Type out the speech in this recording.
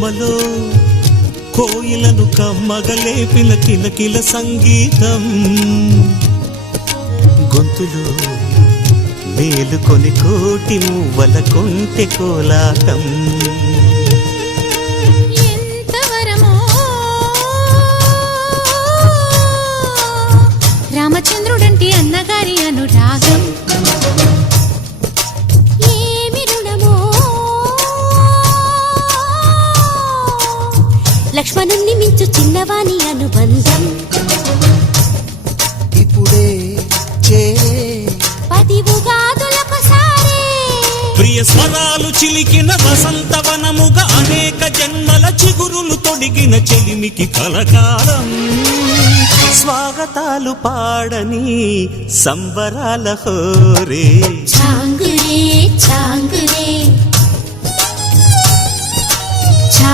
మలో కోయిలను కమ్మగలేపిన కిలకిల సంగీతం గొంతులో మేలుకొని కోటి మువ్వల కొంటె కోలాటం రామచంద్రుడంటి అన్నగారి అనురాగం ఏమి రుణమో లక్ష్మణుణ్ణి మించు చిన్నవాణి అనుబంధం ఇప్పుడే ప్రియ స్వరాలు చిలికిన వసంతవనముగా అనేక జన్మల చిగురులు తొడిగిన చెలిమికి కలకాలం స్వాగతాలు పాడని సంబరాల హోరే చాంగురే చాంగురే